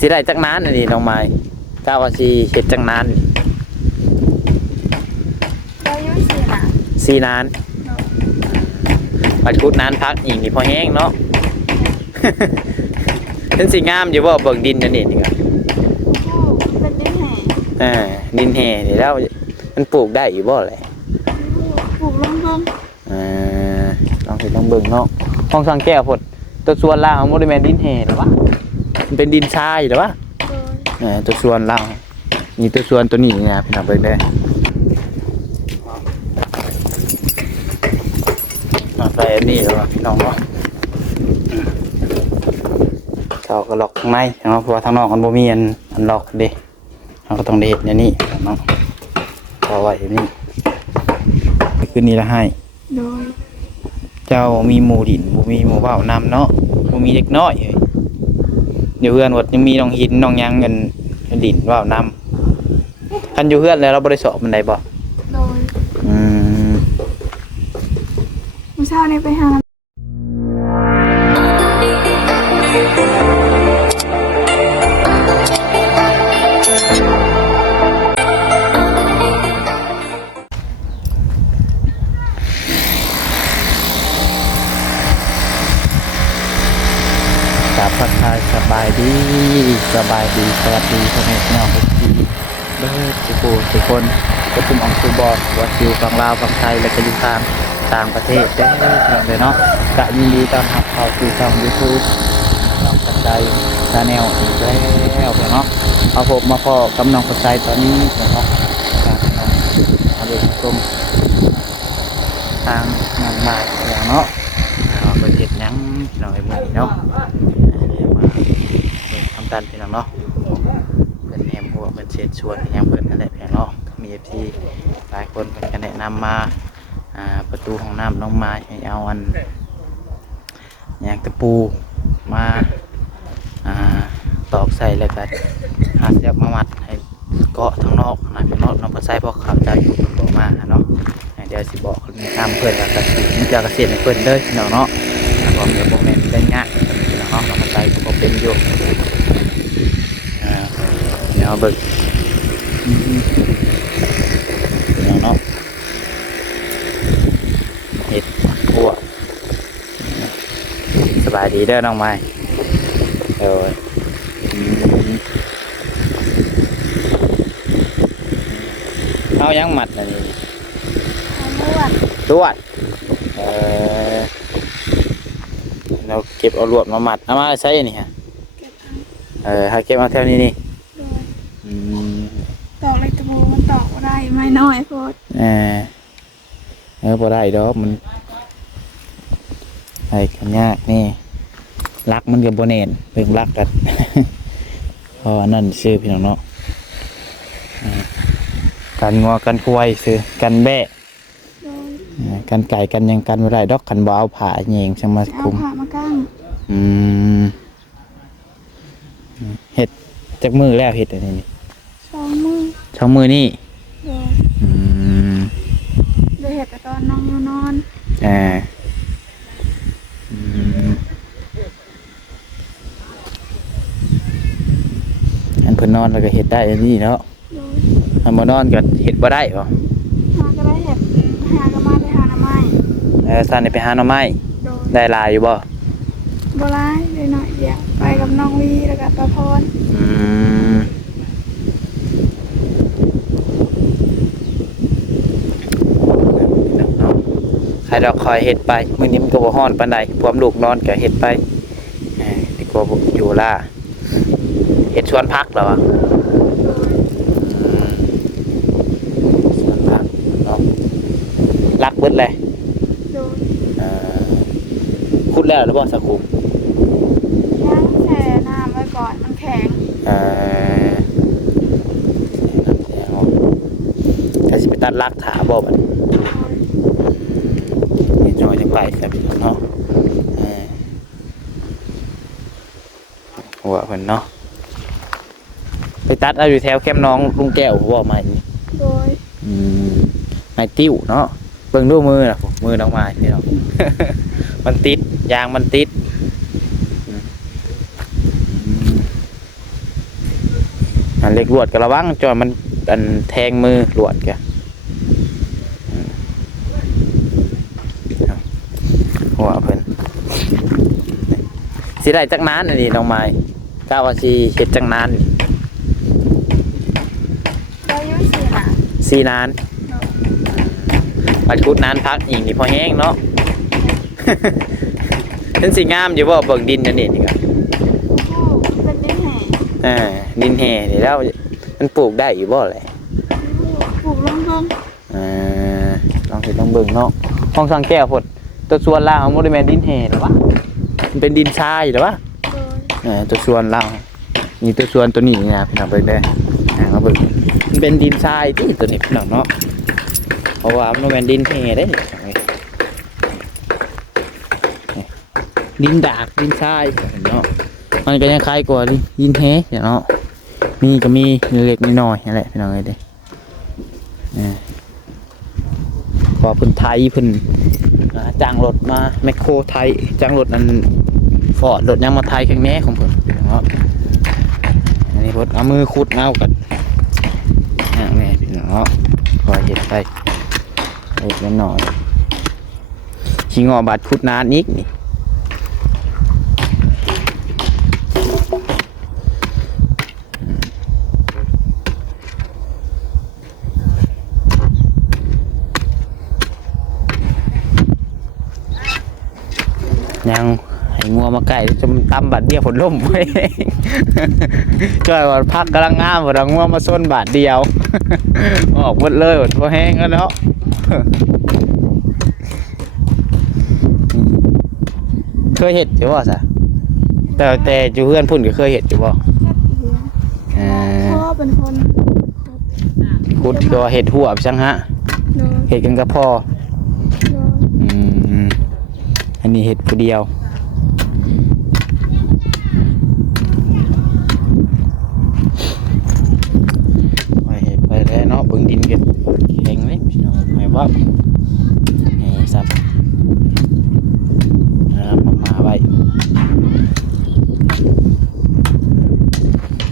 สิได้จักนานอันนี้น้องไม้กะว่าสิเฮ็ดจักนานนี่ เรายุ่งสินะ สี่นานปัดคุดนานพักอีกนี่พอแห้งเนาะ เป็นสิงามอยู่บ่เบิ่งดินอันนี้นี่ครับ โอ้เป็นดินแห่ ดินแห่นี่แล้วมันปลูกได้อยู่บ่แหละ ปลูกลงเบิ่ง ลองเห็นลองเบิ่งเนาะห้องสังแก้วพดตัวส่วนล่างของโมเดลแมนดินแห่หรือวะมันเป็นดินทรายหรือวะ โดย ตัวส่วนล่างนี่ตัวส่วนตัวนี้นะพี่น้องเบิ่งได้ไปอันนี้หรือวะพี่น้องเนาะเขาก็ล็อกข้างในเนาะเพราะว่าทางนอกมันบ่มีอันล็อกเด้เราก็ต้องเด็ดอย่างนี้เนาะเอาไว้แบบนี้คืนนี้ละให้ โดย เจ้ามีหมู่ดินบ่มีหมู่เว้านำเนาะบ่มีเด็กน้อยเอ้ยเดี๋ยวเพื่อนวัดยังมีน้องหินน้องหยังเงินดินเว้านำคันอยู่เพื่อนแล้วเราบ่ได้สอบมันได้บ่ โดย อืม เมื่อเช้านี้ไปหา ครับทักทายสบายดีสวัสดีพ่อแม่พี่น้องทุกทีเด้อทุกคนก็คุมอองซูบอลวัดอยู่ฝั่งลาวฝั่งไทยและก็อยู่ทางต่างประเทศเด้อเลยเนาะก็ยินดีต้อนรับเข้าสู่ช่อง YouTube น้องปัจจัยชาแนลอีกแล้วเนาะมาพบมาพอกับน้องปัจจัยตอนนี้เนาะการน้องมาเรียนชมทางงานบ่ายอย่างเนาะเป็นเห็ดยังพี่น้องไอ้หมูเนาะทำตันพี่น้องเนาะเพื่อนแหมหัวเพื่อนเช็ดชวนยังเพื่อนนั่นแหละพี่น้องเนาะมีFCหลายคนเพื่อนก็แนะนำมาประตูห้องน้ำน้องไม้ให้เอาอันยางตะปูมาตอกใส่แล้วก็หาเสียบมามัดให้เกาะทั้งนอกนะพี่น้องน้องก็ใส่พวกเขาจะอยู่บอกมาเนาะเดี๋ยวสิบอกแนะนำเพื่อนแล้วก็มันจะเกษตรให้เพื่อนเด้อพี่น้องเนาะบอกเดี๋ยวบอกแม่เป็นง่ายพี่น้องเนาะน้องก็ใส่ก็เป็นอยู่เดี๋ยวเบิกพี่น้องเนาะเห็ดพวกสบายดีเด้อน้องไม้เอายังหมัดอันนี้ ลวด เราเก็บเอาลวดมาหมัดเอามาใช้นี่ฮะ เก็บเอา ถ้าเก็บมาแถวนี้นี่ โดยตอกเลยตะปูมันตอกบ่ได้ไม่น้อยโพด พอได้ดอกมันไอ้กันยากนี่รักมันกับโบเนนเพิ่งรักกัน พอนั่นซื้อพี่น้องเนาะกันงัวกันควายซื้อกันแบะ โดย กันไก่กันยังกันไม่ได้ดอกกันบ่เอาผ่าเงช่างมา เอา คุม ผ้ามากั้ง เห็ดจากมือแล้วเห็ดอันนี้นี่ 2 มือ ช่องมือนี่ โดยโดยเห็ดแต่ตอนน้องอยู่นอน อันเพิ่นนอนแล้วก็เห็ดได้อันนี้เนาะ โดย อันบ่นอนก็เห็ดบ่ได้บ่ มาก็ได้เห็ดหาก็มาได้หาหน่อไม้ ซันนี่ไปหาหน่อไม้ โดย ได้หลายอยู่บ่ บ่ร้ายเลยหน่อยเดียวไปกับน้องวีแล้วก็ตาพร ใครดอกคอยเห็ดไปมื้อนี้มันก็บ่ฮ้อนปานใดพวมลูกนอนก็เห็ดไปดีกว่าบ่อยู่ล่ะเห็ดสวนผักเหรอวะสวนผักเนาะรักเบิดเลย โดย ขุดแล้วหรือบ่สักคุม ย่างแช่น้ำไว้ก่อนมันแข็ง ถ้าสิไปตัดรักถาบ่บัดนี่น้อยจังไปครับพี่น้องเนาะหัวเพิ่นเนาะไปตัดเอาอยู่แถวแคมป์น้องลุงแก้วบ่มานี่ โดย ไม้ติ้วเนาะเบิ่งดูมือนะมือน้องไม้พี่น้อง มันติดยางมันติด เล็กลวดก็ระวังจอยมันอันแทงมือลวดแกหัวเพิ่นสิได้จักนานอันนี้น้องไม้ก้าวว่าสิเฮ็ดจักนานนี่ เรายุ่งเสียนะ สี่นานปัดคุดนานพักอีกนี่พอแห้งเนาะ เป็นสีงามอยู่บ่เบิ่งดินนั่นนี่นี่ก็ เป็นดินแห่ ดินแห่นี่แล้วมันปลูกได้อยู่บ่เลย ปลูกลงต้น ลองเห็นลองเบิ่งเนาะห้องสังแก้วพดตัวส่วนล่างของโมเดลแมนดินแห่หรอวะมันเป็นดินทรายหรอวะ โดย ตัวส่วนล่างนี่ตัวส่วนตัวนี้นะพี่น้องเบิ่งได้เอาเบิ่งมันเป็นดินทรายที่ตัวนี้พี่น้องเนาะเพราะว่ามันเป็นดินแห่ได้ดินดากดินทรายเนาะมันก็ยังคล้ายกว่าดินแห่เนาะมีก็มีเล็กน้อยนั่นแหละพี่น้องเอ้ยเด้พอเพิ่นไทยเพิ่นจ้างรถมาแมคโครไทยจ้างรถนั้นฟอร์ดรถยังมาไทยข้างแน่ของเพิ่นเนาะอันนี้เพิ่นเอามือขุดเอากันแม่พี่น้องเนาะคอยเฮ็ดไปเล็กน้อยขี้งอบาดขุดนานอีกนี่ยังให้งัวมาไก่จะตำบาทเดียวผลล่มไปก็ว่าพักกำลังงามว่างัวมาส้นบาทเดียวออกหมดเลยหมดพอแห้งแล้วเนาะเคยเห็ดอยู่บ่สะแต่จูเพื่อนพุ่นก็เคยเห็ดอยู่บ่พ่อเป็นคน คุดก็เห็ดหัวช่างฮะ โดย เห็ดกันกับพ่อ โดย อันนี้เห็ดผู้เดียวไปเห็ดไปแล้วเนาะเบิ่งดินกันแข็งเลยพี่น้องไม่ว่านี่สับมาไว้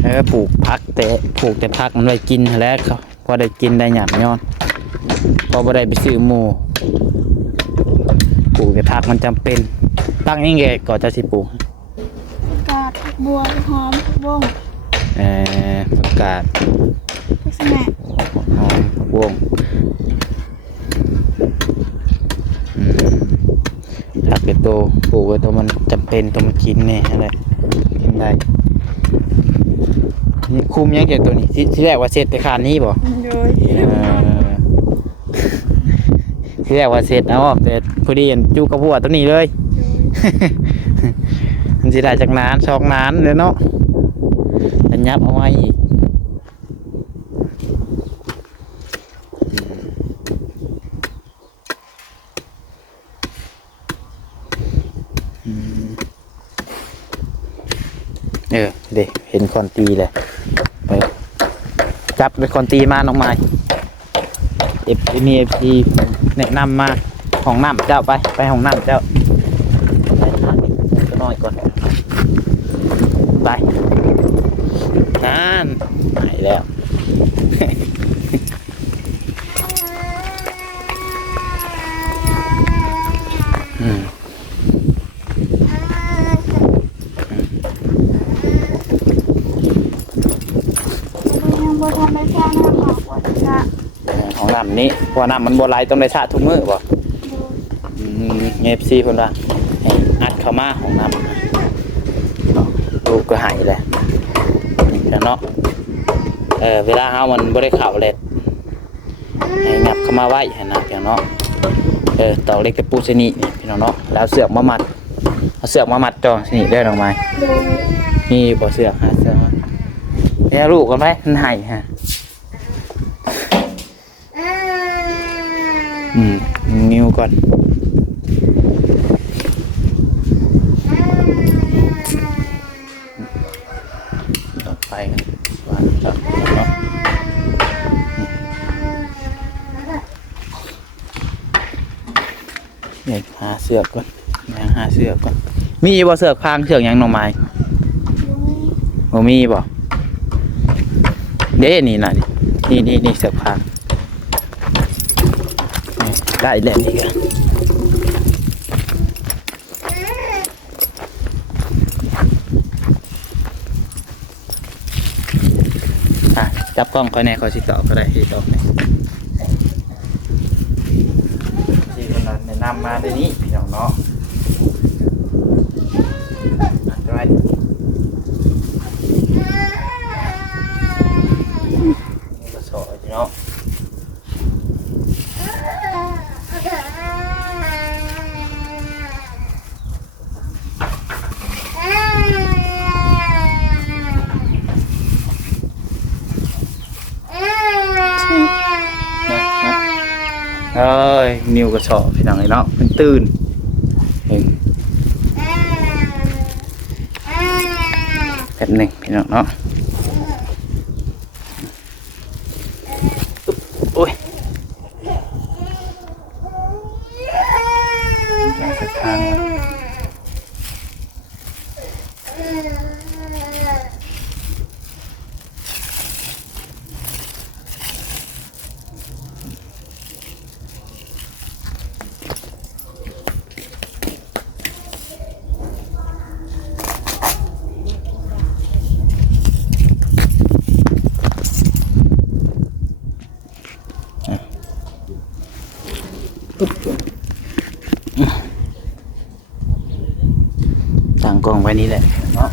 แล้วก็ปลูกพักแต่ปลูกแต่พักมันไว้กินแล้วเขาพอได้กินได้หยาบย้อนพอบ่ได้ไปซื้อหมูปลูกแต่พักมันจำเป็นตั้งยังไงก่อนจะสิปลูก ผักกาดผักบัวหอมผักบ้ง ผักกาด ผักสะแหน่ หอมผักบวงผักเป็นตัวปลูกไว้ตัวมันจำเป็นตัวมันกินเนี่ยอะไรกินได้นี่คุมยังเกี่ยวตัวนี้ที่แรกว่าเสร็จแต่คานนี้บ่ โดย ที่แรกว่าเสร็จเอาออกแต่พอดีเห็นจูกระพัวตัวนี้เลย มันสิได้จากนาน2 นานเลยเนาะอันยับเอาไว้อีกเด็กเห็นคอนตีเลยไปจับเป็นคอนตีมาน้องไม้มีFPแนะนำมาห้องน้ำเจ้าไปห้องน้ำเจ้าไปทางนี้จะน้อยก่อนไปนั่นไปแล้ว ยังบ่ทำได้แค่นั้นค่ะว่าจะ ห้องน้ำนี้เพราะน้ำมันบ่ไหลต้องได้ชะทุกมื้อบ่ FC เพิ่นว่าให้อัดเข้ามาห้องน้ำลูกก็หายเลยเนาะเวลาเฮามันบ่ได้เข้าเลยให้งับเข้ามาไว้ให้นะเนาะตอกเล็กตะปูชนิดพี่น้องเนาะแล้วเสือกมามัดเอาเสือกมามัดจอนี่ได้ดอกไม้ โดย นี่บ่เสือกหาเสือกแล้วลูกกันไหมมันหายฮะนิ้วก่อนต่อไปกันว่าจับเนาะเนี่ยหาเสือกก่อนยังหาเสือกก่อนมีบ่เสือกพางเสือกยังหน่อไม้บ่มีบ่ เด้นี่น่ะนี่เสื้อผ้าได้แล้วนี่ก็จับกล้องค่อยแน่ค่อยสิต่อก็ได้ที่ต่อนี่ที่คนนั้นแนะนำมาในนี้พี่น้องเนาะอะไรนี่ก็สอยเนาะเอ้ยนิวกระสอบพี่น้องไอ้เนาะมันตื่นแป๊บหนึ่งพี่น้องเนาะโอ้ยทางตั้งกล้องไว้นี่แหละเนาะ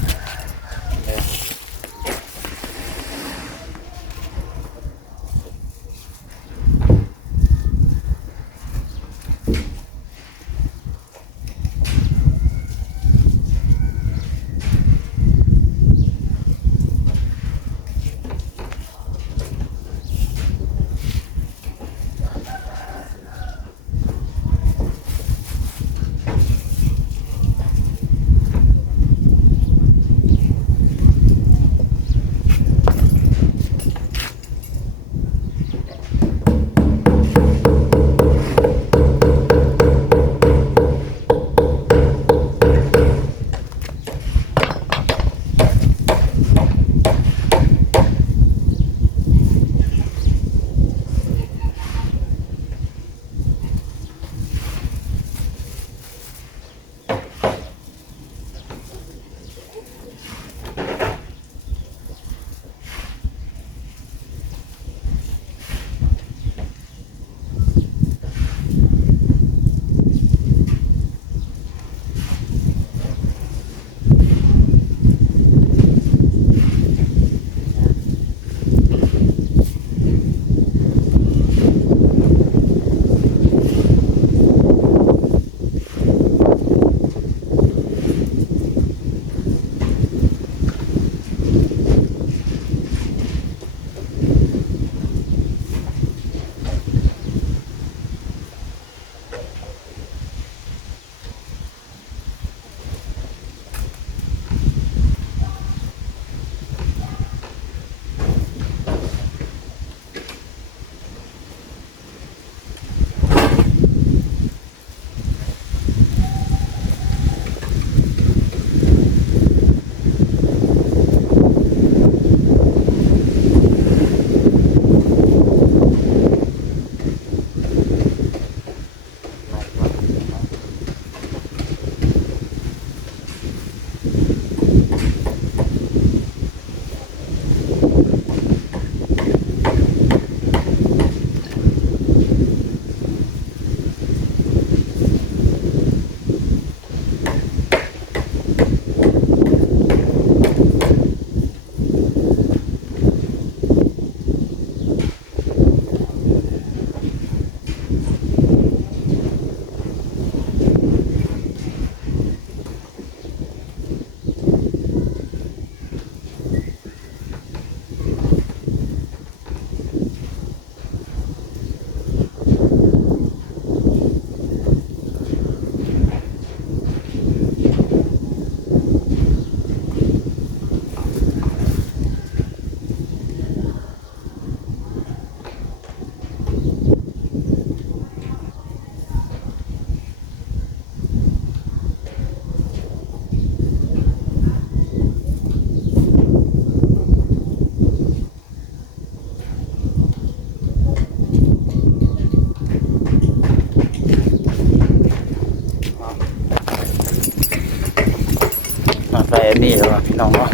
นี่เหรอพี่น้องเนาะ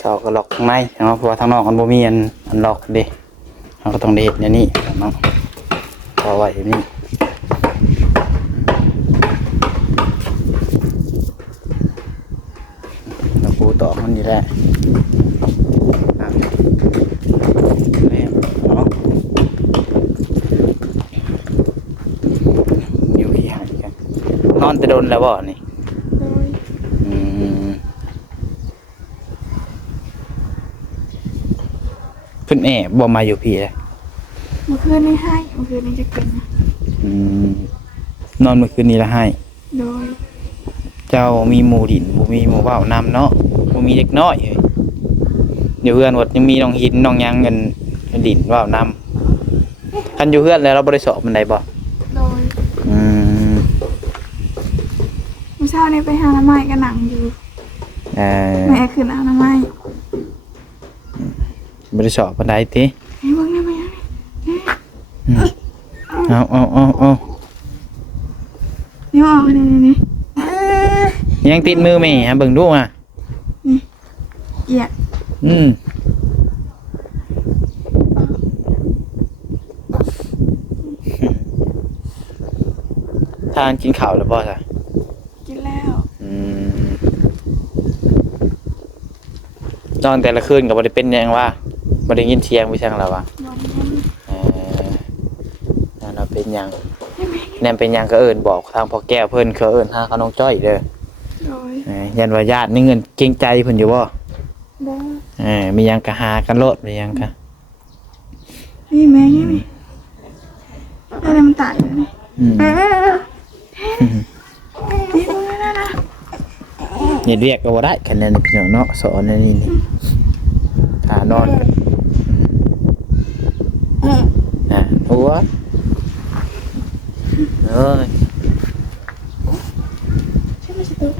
เขาก็ล็อกข้างในเนาะเพราะว่าทางนอกมันบ่มีอันล็อกเด้เราก็ต้องเด็ดเนี่ยนี่เนาะเอาไว้แบบนี้เราปูต่อมันนี่แหละแม่เนาะอยู่ที่หายกันนอนแต่โดนแล้วบ่นี่ โดย เพิ่นแอบบ่มาอยู่พี่เลย เมื่อคืนนี้ให้เมื่อคืนนี้จะกินนะ นอนเมื่อคืนนี้ละให้ โดย เจ้ามีหมู่ดินบ่มีหมู่เว้านำเนาะบ่มีเด็กน้อยเอ้ยเดี๋ยวเพื่อนวัดยังมีน้องหินน้องหยังกันดินเว้านำคันอยู่เพื่อนแล้วเราบ่ได้สอบมันได้บ่ โดย อืม เมื่อเช้านี้ไปหาน้ำไม้กันหนังอยู่แม่ขึ้นเอาน้ำไม้ บ่ได้สอบมันได้ติ ให้เบิ่งได้ไหม เอา นี่ว่าเอานี่ ยังติดมือแม่ฮะเบิ่งดูอ่ะ เกียด ทานกินข้าวแล้วบ่ซะ กินแล้ว นอนแต่ละคืนก็บ่ได้เป็นหยังว่าบ่ได้ยินเสียงวิชังแล้วว่า นอนยัง นั่นเป็นหยังแนมเป็นหยังก็เอิ้นบอกทางพ่อแก้วเพิ่นเขาเอิ้นหาเขาน้องจ้อยเด้อ โดย ยันว่าญาตินี่เงินเกรงใจเพิ่นอยู่บ่ บ่ มีหยังก็หากันโลดมีหยังก็ นี่แม่นี่อะไรมันตายอยู่นี่นี่ตรงนั้นนะ นี่เรียกก็บ่ได้คะแนนพี่น้องเนาะสอนอันนี้นี่ถ้านอนหัวเอ้ย ใช่ไหมสิตัว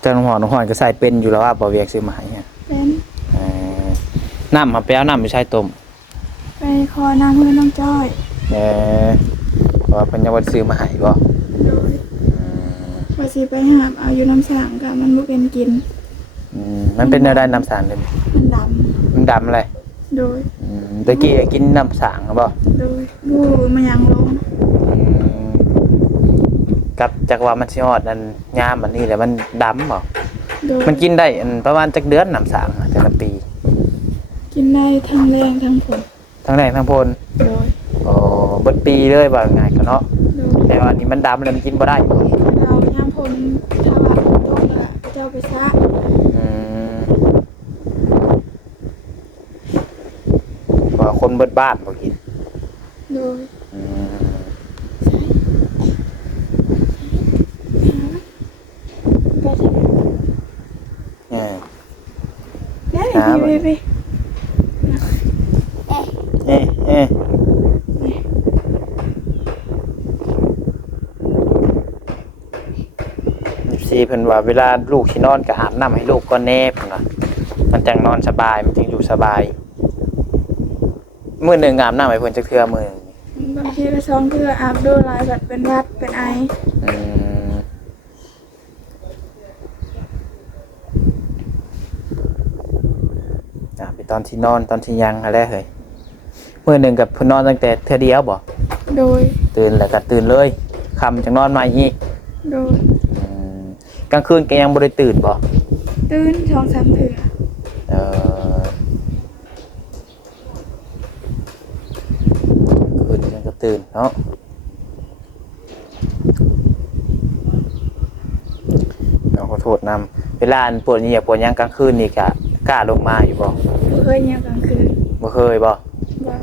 เจ้าน้องหอนก็ใส่เป็นอยู่แล้วว่าบ่เวียกซื้อมาให้ฮะ เป็น น้ำมาไปเอาน้ำไปใช้ต้ม ไปคอน้ำมือน้องจ้อย เพราะว่าเพิ่นยังบ่ได้ซื้อมาให้บ่ โดยว่าสิไปหาเอาอยู่น้ำสางกับมันบ่เป็นกิน มันเป็นแนวใดน้ำสางเด้อ มันด มันดำอะไร ำโดย ตะกี้กินน้ำสางบ่ โดยบูมันยังลง กับจักว่ามันสิฮอดอันยามอันนี้แหละมันดำบ่ โดย มันกินได้อันประมาณจักเดือนน้ำสางอะแต่ละปี กินได้ทั้งแรงทั้งผล ทั้งแรงทั้งพล โดย โอ้เบิดปีเลยว่าง่ายก็เนาะ โดย แต่ว่าอันนี้มันดำแล้วมันกินบ่ได้ เราย่างผลถ้าว่าฝนตกแล้วเจ้าไปซะ ว่าคนเบิดบ้านบ่กิน โดยไปสิเนี่ยไป สิเพิ่นว่าเวลาลูกสินอนก็อาบน้ำให้ลูกก่อนแน่เพิ่นว่ามันจังนอนสบายมันจึงอยู่สบายมื้อหนึงอาบน้ำให้เพิ่นจักเทื่อมื้อหนึ่ง บางทีก็ซ้อมเพื่ออาบดูลายแบบเป็นวัดเป็นไอ ไปตอนที่นอนตอนที่ยังอะไรเฮ้ยมื้อหนึงกับเพิ่นนอนตั้งแต่เทื่อเดียวบ่ โดย ตื่นแล้วก็ตื่นเลยค่ำจังนอนมาอีก โดย กลางคืนก็ยังบ่ได้ตื่นบ่ ตื่น2-3เถื่อ คืนยังก็ตื่นเนาะเราขอโทษนำเวลาอันปวดนี่ปวดยังกลางคืนนี่ก็กล้าลงมาอยู่บ่ บ่เคยเนี่ยกลางคืน บ่เคยบ่ บ่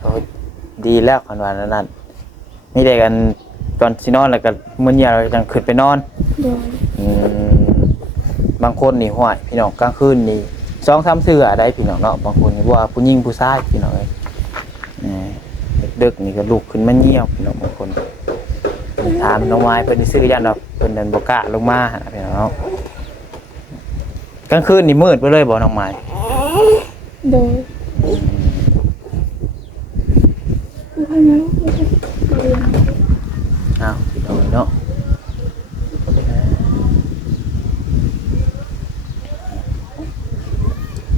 โอ้ยดีแล้วคันว่านั้นมีแต่กันตอนสินอนแล้วก็มื้อนี้เราจังขึ้นไปนอน โดย บางคนนี่ห้วยพี่น้องกลางคืนนี่2-3เทื่อได้พี่น้องเนาะบางคนนี่ว่าผู้หญิงผู้ชายพี่น้องเอ้ยดึกๆนี่ก็ลุกขึ้นมาเหี่ยวพี่น้องบางคนถามน้องไม้เพิ่นสิซื้อยันดอกเพิ่นนั่นบ่กล้าลงมาหาพี่น้องเนาะกลางคืนนี่มืดไปเลยบ่น้องไม้ โดยผู้พันแล้ว เนาะ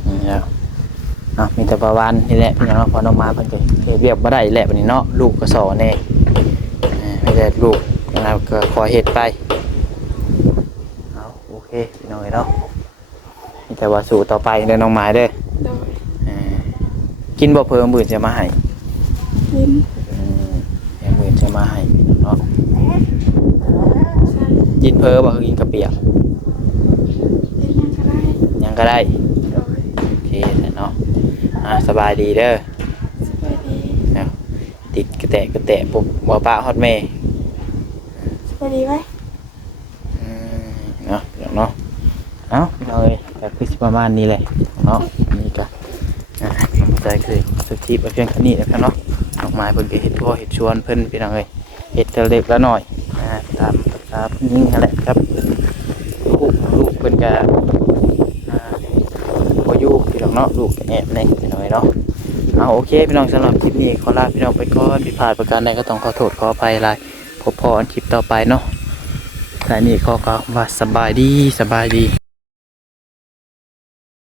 นี่แล้วมีแต่ประวันนี่แหละพี่น้องพอน้องมาเพิ่นก็เรียกบ่ได้แหละบัดนี้เนาะลูกก็สอนแน่ไม่ได้ลูกนะครับก็ขอเฮ็ดไปเอาโอเคพี่น้องเนาะมีแต่ว่าสู้ต่อไปเด้อน้องหมายเด้อ โดย กินบ่เพิ่มมื้อจะมาให้ กิน มื้อจะมาให้เนาะ ใช่ กินเพิ่มบ่คือกินกระเปียก กินยังก็ได้ยังก็ได้ โดย โอเคเนาะสบายดีเด้อ สบายดี เนาะติดกระแตะปุ๊บบ่ปะฮอดแม่ สบายดีไหม เนาะเนาะเอาเลยก็คือสิประมาณนี้แหละเนาะนี่ก็ใจคือสุดที่เพียงแค่นี้นะครับเนาะดอกไม้เพิ่นก็เฮ็ดพ่อเฮ็ดชวนเพิ่นพี่น้องเอ้ยเฮ็ดแต่เล็กละหน่อยตามภาษาผู้หญิงนั่นแหละครับลูกเพิ่นก็บ่อยู่พี่น้องเนาะลูกก็แอบในพี่น้องเนาะเอาโอเคพี่น้องสำหรับคลิปนี้ขอลาพี่น้องไปก่อนผิดพลาดประการใดก็ต้องขอโทษขออภัยหลายพบพอกันคลิปต่อไปเนาะแต่นี่ขอกล่าวว่าสบายดี